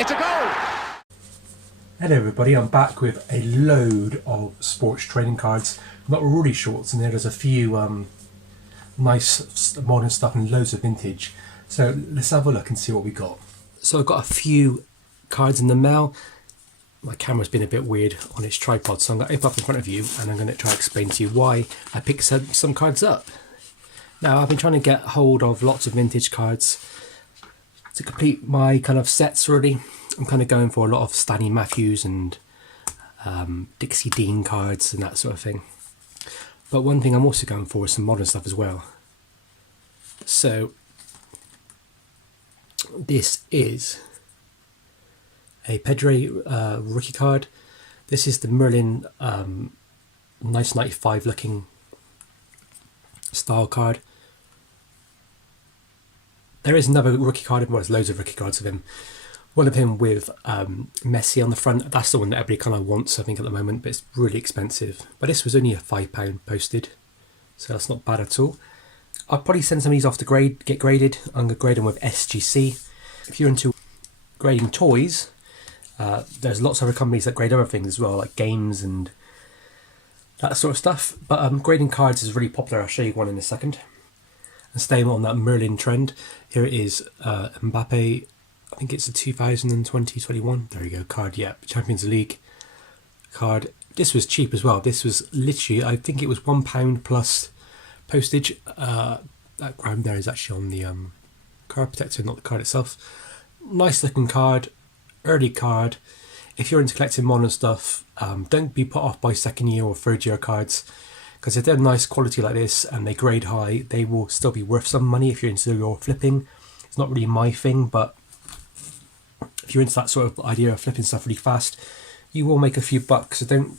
It's a goal! Hello everybody, I'm back with a load of sports trading cards. Not really shorts in there, there's a few nice modern stuff and loads of vintage. So let's have a look and see what we got. So I've got a few cards in the mail. My camera's been a bit weird on its tripod, so I'm going to open up in front of you and I'm going to try to explain to you why I picked some cards up. Now I've been trying to get hold of lots of vintage cards to complete my kind of sets really. I'm kind of going for a lot of Stanley Matthews and Dixie Dean cards and that sort of thing. But one thing I'm also going for is some modern stuff as well. So this is a Pedre rookie card. This is the Merlin 1995 looking style card. There is another rookie card, well, there's loads of rookie cards of him. One of him with Messi on the front. That's the one that everybody kind of wants, I think, at the moment, but it's really expensive. But this was only a £5 posted, so that's not bad at all. I'll probably send some of these off to get graded. I'm going to grade them with SGC. If you're into grading toys, there's lots of other companies that grade other things as well, like games and that sort of stuff. But grading cards is really popular. I'll show you one in a second. And staying on that Merlin trend, here it is, Mbappe. I think it's a 2020-21. There you go, card. Yeah, Champions League card. This was cheap as well. This was literally, I think it was £1 plus postage. That ground there is actually on the card protector, not the card itself. Nice looking card, early card. If you're into collecting modern stuff, don't be put off by second year or third year cards, because if they're nice quality like this and they grade high, they will still be worth some money if you're into your flipping. It's not really my thing, but if you're into that sort of idea of flipping stuff really fast, you will make a few bucks. So don't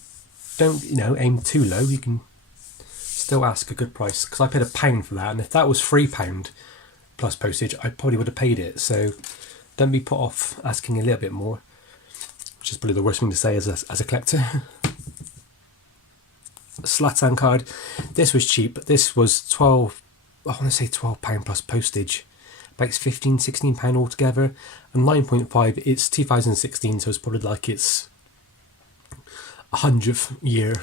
aim too low. You can still ask a good price, because I paid £1 for that, and if that was £3 plus postage, I probably would have paid it. So don't be put off asking a little bit more, which is probably the worst thing to say as a collector. Zlatan card. This was cheap. This was £12 plus postage. But it's £15-16 altogether, and 9.5. It's 2016, so it's probably like it's 100th year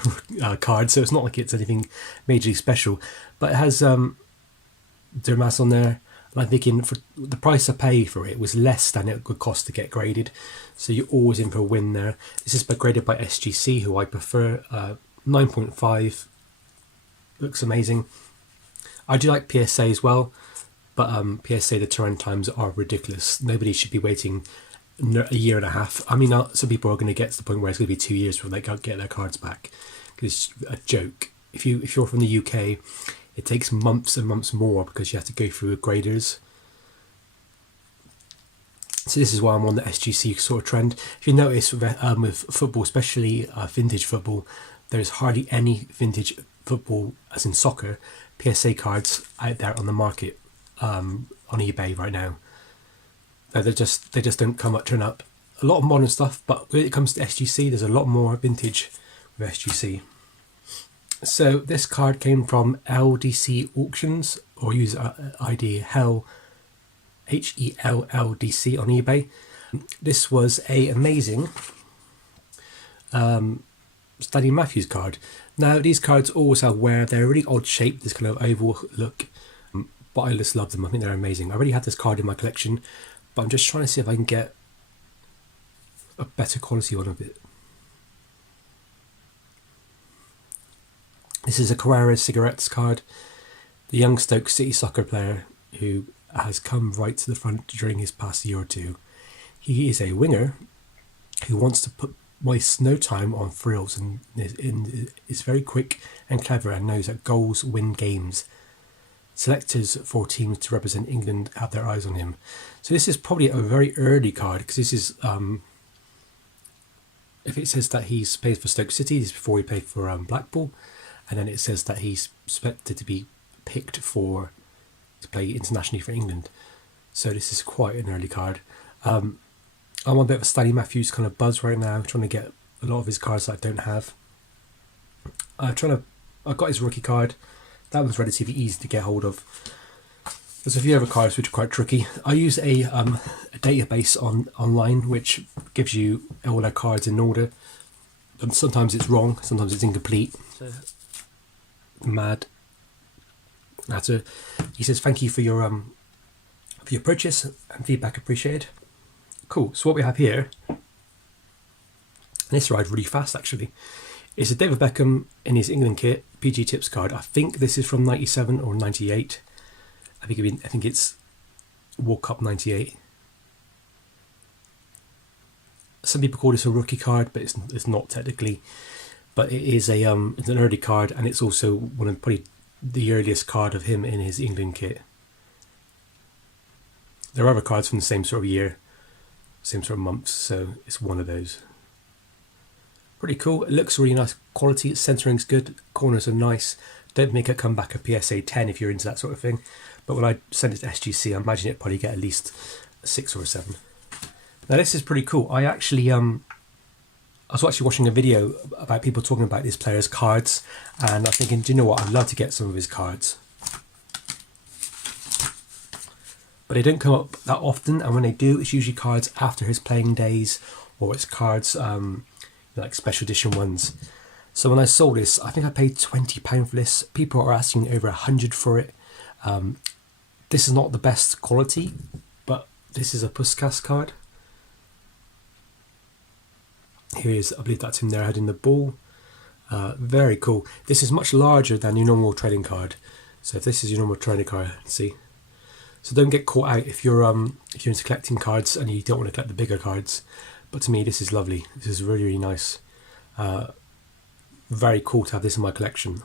card. So it's not like it's anything majorly special, but it has Dermas on there. And I'm thinking for the price I pay for it was less than it would cost to get graded, so you're always in for a win there. This is graded by SGC, who I prefer. 9.5 looks amazing. I do like PSA as well, but PSA, the turnaround times are ridiculous. Nobody should be waiting a year and a half. I mean, some people are going to get to the point where it's going to be 2 years before they get their cards back. It's a joke. If you're from the UK, it takes months and months more because you have to go through graders. So this is why I'm on the SGC sort of trend. If you notice with football, especially vintage football, there's hardly any vintage football, as in soccer, PSA cards out there on the market on eBay right now. They just don't turn up. A lot of modern stuff, but when it comes to SGC, there's a lot more vintage with SGC. So this card came from LDC Auctions, or use ID HELLDC on eBay. This was a amazing Stanley Matthews card. Now these cards always have wear. They're really odd shape, this kind of oval look, but I just love them. I think they're amazing. I already had this card in my collection, but I'm just trying to see if I can get a better quality one of it. This is a Carrera Cigarettes card. The young Stoke City soccer player who has come right to the front during his past year or two. He is a winger who wants to waste no time on frills, and is very quick and clever and knows that goals win games. Selectors for teams to represent England have their eyes on him. So this is probably a very early card, because this is, if it says that he's played for Stoke City, this is before he played for Blackpool, and then it says that he's expected to be picked to play internationally for England. So this is quite an early card. I'm on a bit of a Stanley Matthews kind of buzz right now, trying to get a lot of his cards that I don't have. I've got his rookie card. That one's relatively easy to get hold of. There's a few other cards which are quite tricky. I use a database online which gives you all their cards in order. And sometimes it's wrong, sometimes it's incomplete. So, mad. He says thank you for your purchase and feedback appreciated. Cool. So what we have here, and this arrived really fast actually, is a David Beckham in his England kit PG Tips card. I think this is from 97 or 98. I think it's World Cup 98. Some people call this a rookie card, but it's not technically. But it is it's an early card, and it's also one of probably the earliest card of him in his England kit. There are other cards from the same sort of year, same sort of months, so it's one of those. Pretty cool. It looks really nice quality. Its centering's good. Corners are nice. Don't make it come back a PSA 10 if you're into that sort of thing. But when I send it to SGC, I imagine it'd probably get at least a 6 or a 7. Now this is pretty cool. I actually I was actually watching a video about people talking about this player's cards, and I'm thinking, do you know what? I'd love to get some of his cards. But they don't come up that often, and when they do, it's usually cards after his playing days, or it's cards like special edition ones. So when I saw this, I think I paid £20 for this. People are asking over £100 for it. This is not the best quality, but this is a Puskas card. Here he is, I believe that's him there heading the ball. Very cool. This is much larger than your normal trading card. So if this is your normal trading card, see. So don't get caught out if you're into collecting cards and you don't want to collect the bigger cards. But to me, this is lovely. This is really, really nice. Very cool to have this in my collection.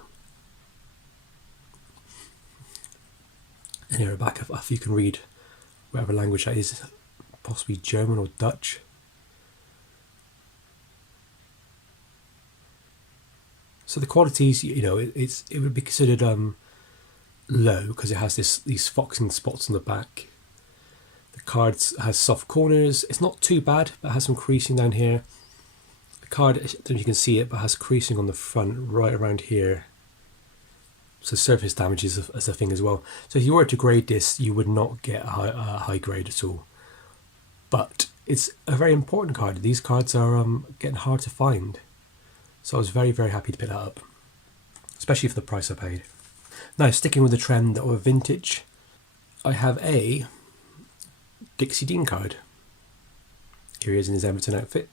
And here at the back, if you can read whatever language that is, possibly German or Dutch. So the qualities, you know, it would be considered low because it has these foxing spots on the back. The card has soft corners. It's not too bad, but it has some creasing down here. The card, I don't know if you can see it, but has creasing on the front right around here. So surface damage is a thing as well. So if you were to grade this, you would not get a high grade at all. But it's a very important card. These cards are getting hard to find. So I was very, very happy to pick that up, especially for the price I paid. Now, sticking with the trend of vintage, I have a Dixie Dean card. Here he is in his Everton outfit.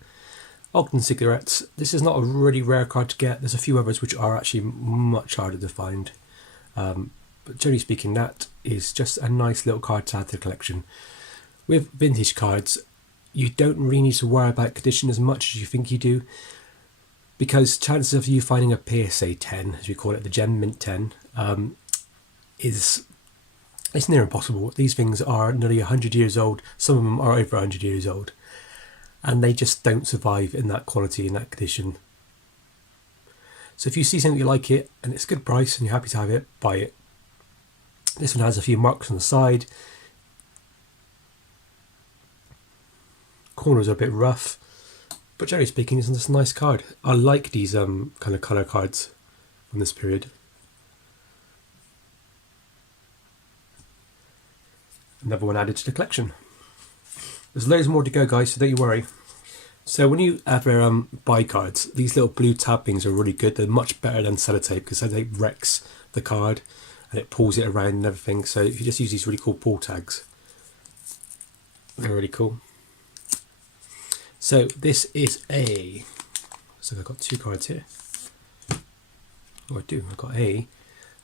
Ogden Cigarettes. This is not a really rare card to get. There's a few others which are actually much harder to find. But generally speaking, that is just a nice little card to add to the collection. With vintage cards, you don't really need to worry about condition as much as you think you do, because chances of you finding a PSA 10, as we call it, the Gem Mint 10, it's near impossible. These things are nearly 100 years old. Some of them are over 100 years old. And they just don't survive in that quality, in that condition. So if you see something you like it, and it's a good price, and you're happy to have it, buy it. This one has a few marks on the side. Corners are a bit rough. But generally speaking, it's just a nice card. I like these kind of colour cards from this period. Another one added to the collection. There's loads more to go, guys, so don't you worry. So when you ever buy cards, these little blue tab things are really good. They're much better than sellotape, because sellotape wrecks the card and it pulls it around and everything. So if you just use these really cool pull tags, they're really cool. So this is so I've got two cards here. Oh, I do. I've got a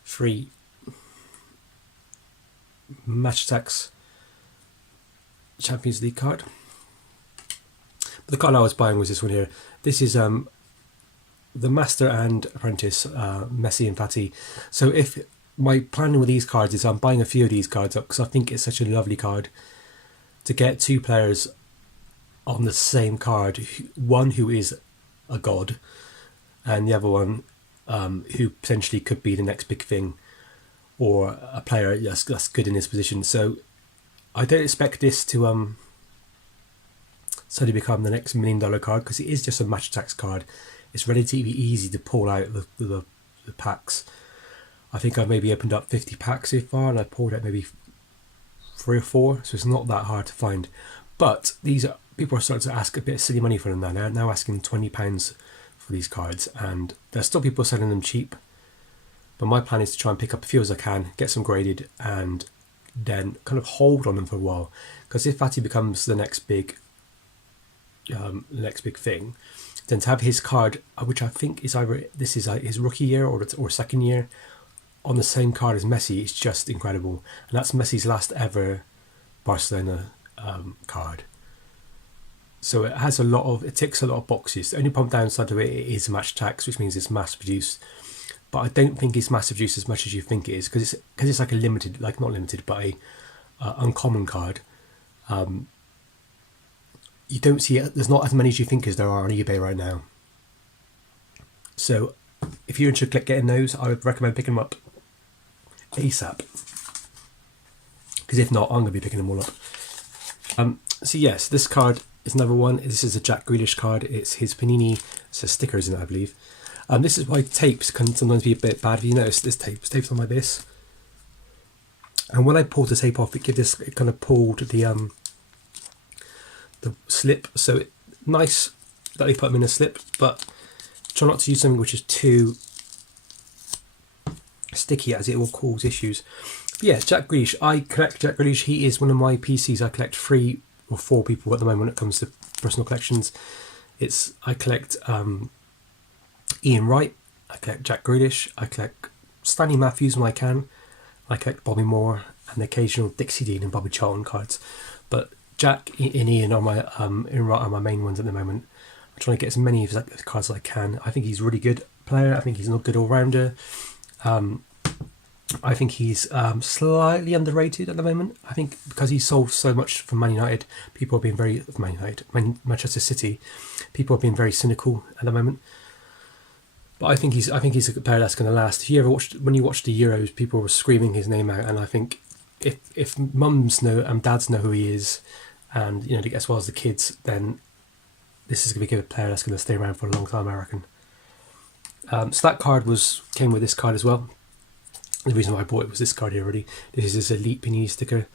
free Match Attacks Champions League card. But the card I was buying was this one here. This is the Master and Apprentice, Messi and Fati. So if my planning with these cards is I'm buying a few of these cards up because I think it's such a lovely card to get two players on the same card, one who is a god and the other one who potentially could be the next big thing, or a player that's good in his position. So I don't expect this to suddenly become the next $1 million card, because it is just a Match Attacks card. It's relatively easy to pull out the packs. I think I've maybe opened up 50 packs so far, and I pulled out maybe 3 or 4, so it's not that hard to find. But people are starting to ask a bit of silly money for them now. They're now asking £20 for these cards, and there's still people selling them cheap. But my plan is to try and pick up a few as I can, get some graded, and then kind of hold on them for a while. Because if Fatty becomes the next big thing, then to have his card, which I think is either this is his rookie year or second year, on the same card as Messi, is just incredible. And that's Messi's last ever Barcelona card. So it ticks a lot of boxes. The only problem downside to it is match tax, which means it's mass produced. But I don't think it's mass produced as much as you think it is, because it's like a limited, like not limited, but a uncommon card. You don't see it. There's not as many as you think as there are on eBay right now. So if you're interested in getting those, I would recommend picking them up ASAP. Because if not, I'm going to be picking them all up. So yes, this card is another one. This is a Jack Grealish card. It's his Panini. So stickers in it, I believe. This is why tapes can sometimes be a bit bad. If you notice, this tape's on like this. And when I pulled the tape off, it kind of pulled the slip. So nice that they put them in a slip, but try not to use something which is too sticky, as it will cause issues. But yeah, Jack Grealish. I collect Jack Grealish. He is one of my PCs. I collect 3 or 4 people at the moment when it comes to personal collections. I collect Ian Wright, I collect Jack Grealish, I collect Stanley Matthews when I can, I collect Bobby Moore, and the occasional Dixie Dean and Bobby Charlton cards. But Jack and Ian are my main ones at the moment. I'm trying to get as many of his cards as I can. I think he's a really good player. I think he's a good all-rounder. I think he's slightly underrated at the moment. I think because he sold so much for Man United, people have been Manchester City, people have been very cynical at the moment. But I think he's a player that's going to last. When you watch the Euros, people were screaming his name out, and I think if mums know and dads know who he is, and as well as the kids, then this is going to be a player that's going to stay around for a long time, I reckon. So that card came with this card as well. The reason why I bought it was this card here already. This is this Elite Panini sticker.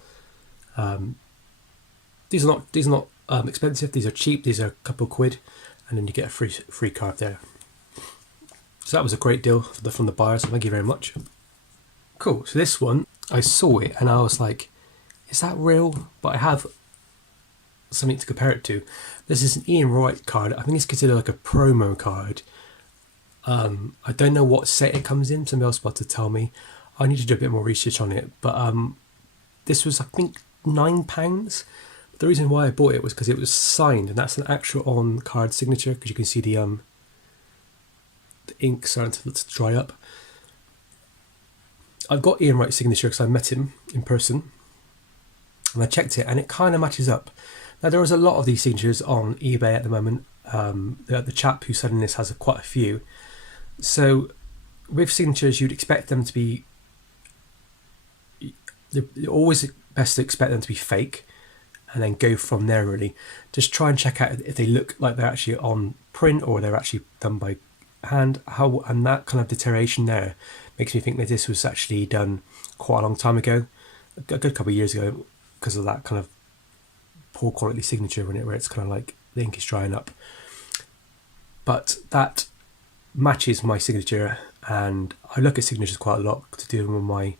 These are not expensive. These are cheap. These are a couple of quid, and then you get a free card there. So that was a great deal from the buyer, so thank you very much. Cool, so this one, I saw it and I was like, is that real? But I have something to compare it to. This is an Ian Wright card. I think it's considered like a promo card. I don't know what set it comes in. Somebody else about to tell me. I need to do a bit more research on it. But this was, I think, £9. But the reason why I bought it was because it was signed, and that's an actual on-card signature, because you can see the ink starting to dry up. I've got Ian Wright's signature because I met him in person, and I checked it, and it kind of matches up. Now, there is a lot of these signatures on eBay at the moment. The chap who's selling this has quite a few. So with signatures, you'd expect them to be... They're always best to expect them to be fake, and then go from there, really. Just try and check out if they look like they're actually on print or they're actually done by hand. And that kind of deterioration there makes me think that this was actually done quite a long time ago, a good couple of years ago, because of that kind of poor quality signature where it's kind of like the ink is drying up. But that matches my signature, and I look at signatures quite a lot to do with my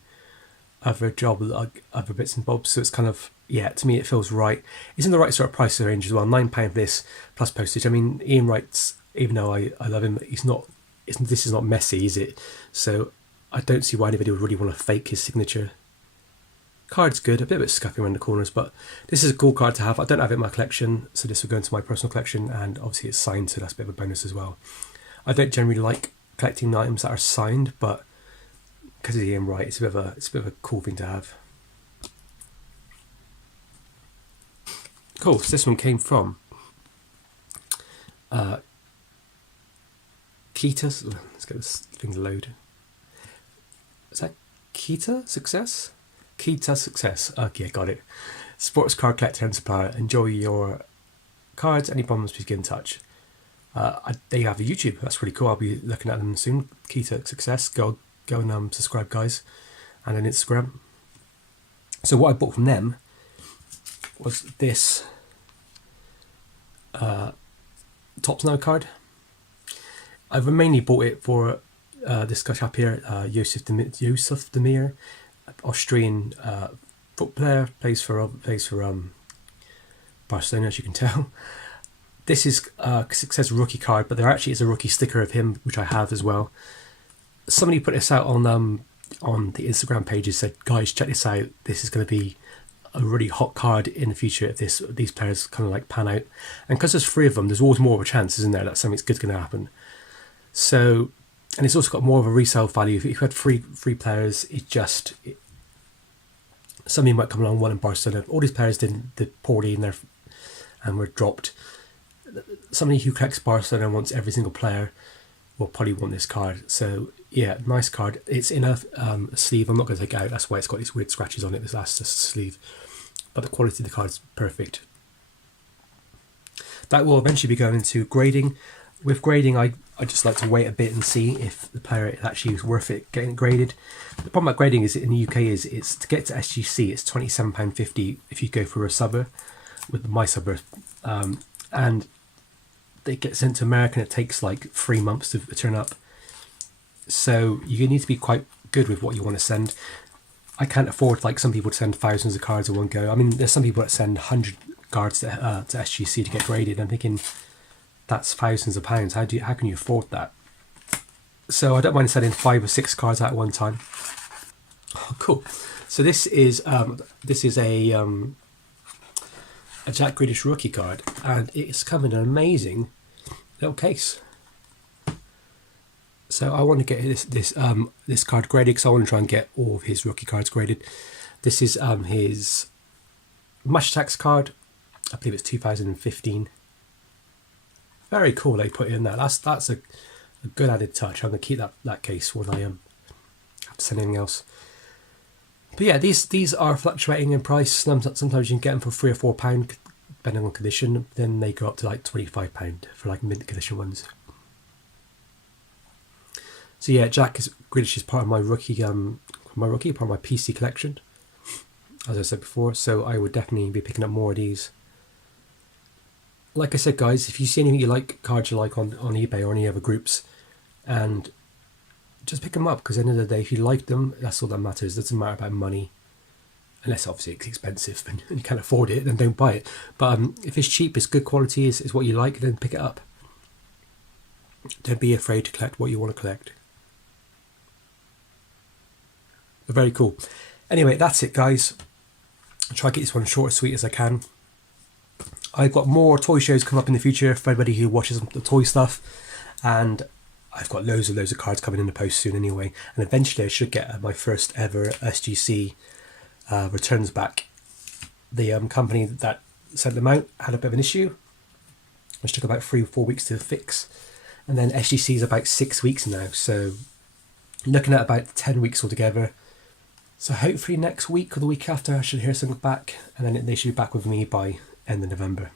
other job, like other bits and bobs. So it's kind of, yeah, to me it feels right. It's in the right sort of price range as well. £9 for this plus postage. I mean, Ian Wright's, even though I love him, this is not Messi, is it? So I don't see why anybody would really want to fake his signature. Card's good, a bit scuffy around the corners, but this is a cool card to have. I don't have it in my collection, so this will go into my personal collection, and obviously it's signed, so that's a bit of a bonus as well. I don't generally like collecting items that are signed, but because of Ian Wright, it's a bit of a cool thing to have. Cool, so this one came from Kita. Let's get this thing to load. Is that Kita Success? Kita Success. Okay, got it. Sports card collector and supplier. Enjoy your cards. Any problems, please get in touch. They have a YouTube. That's really cool. I'll be looking at them soon. Kita Success. Go and subscribe, guys. And an Instagram. So what I bought from them was this Topps card. I've mainly bought it for this guy up here, Yusuf Demir, Austrian football player, plays for Barcelona, as you can tell. This is a success rookie card, but there actually is a rookie sticker of him, which I have as well. Somebody put this out on the Instagram pages, said, guys, check this out. This is going to be a really hot card in the future if these players kind of like pan out. And because there's 3 of them, there's always more of a chance, isn't there, that something's good going to happen. So, and it's also got more of a resale value. If you had three players, somebody might come along, one in Barcelona. All these players did poorly in and were dropped. Somebody who collects Barcelona and wants every single player will probably want this card. So yeah, nice card. It's in a sleeve. I'm not going to take it out. That's why it's got these weird scratches on it. That's just a sleeve. But the quality of the card is perfect. That will eventually be going into grading. With grading, I just like to wait a bit and see if the player is actually worth it getting graded. The problem about grading is in the UK it's to get to SGC, it's £27.50 if you go for a subber with my subber. And they get sent to America and it takes like 3 months to turn up. So you need to be quite good with what you want to send. I can't afford, like some people, to send thousands of cards in one go. I mean, there's some people that send 100 cards to SGC to get graded. I'm thinking, that's thousands of pounds. How can you afford that? So I don't mind sending 5 or 6 cards out at one time. Oh, cool. So this is a Jack Grealish rookie card, and it's come in an amazing little case. So I want to get this card graded because I want to try and get all of his rookie cards graded. This is his Mush Tax card. I believe it's 2015. Very cool they put in that. That's a good added touch. I'm going to keep that case when I have to send anything else. But yeah, these are fluctuating in price. Sometimes you can get them for £3 or £4, depending on condition. Then they go up to like £25 for like mint condition ones. So yeah, Jack Grealish is part of my rookie, part of my PC collection, as I said before. So I would definitely be picking up more of these. Like I said, guys, if you see anything you like, cards you like on eBay or any other groups, and just pick them up, because at the end of the day, if you like them, that's all that matters. It doesn't matter about money, unless obviously it's expensive and you can't afford it, then don't buy it. But if it's cheap, it's good quality, is what you like, then pick it up. Don't be afraid to collect what you want to collect. But very cool. Anyway, that's it, guys. I'll try to get this one short and sweet as I can. I've got more toy shows coming up in the future for everybody who watches the toy stuff, and I've got loads of cards coming in the post soon anyway, and eventually I should get my first ever SGC returns back. The company that sent them out had a bit of an issue, which took about 3 or 4 weeks to fix, and then SGC is about 6 weeks now, so looking at about 10 weeks altogether. So hopefully next week or the week after I should hear something back, and then they should be back with me by end of November.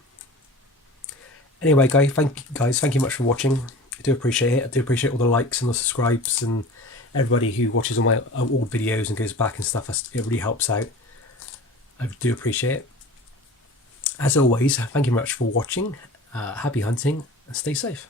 Anyway, guys, thank you much for watching. I do appreciate it. I do appreciate all the likes and the subscribes and everybody who watches all my old videos and goes back and stuff. It really helps out. I do appreciate it. As always, thank you very much for watching. Happy hunting and stay safe.